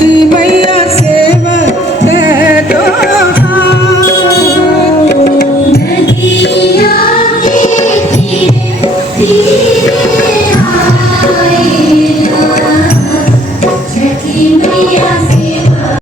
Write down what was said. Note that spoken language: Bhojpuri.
छठी मैया सेवक है तो नदिया के तीरे आए छठी मैया से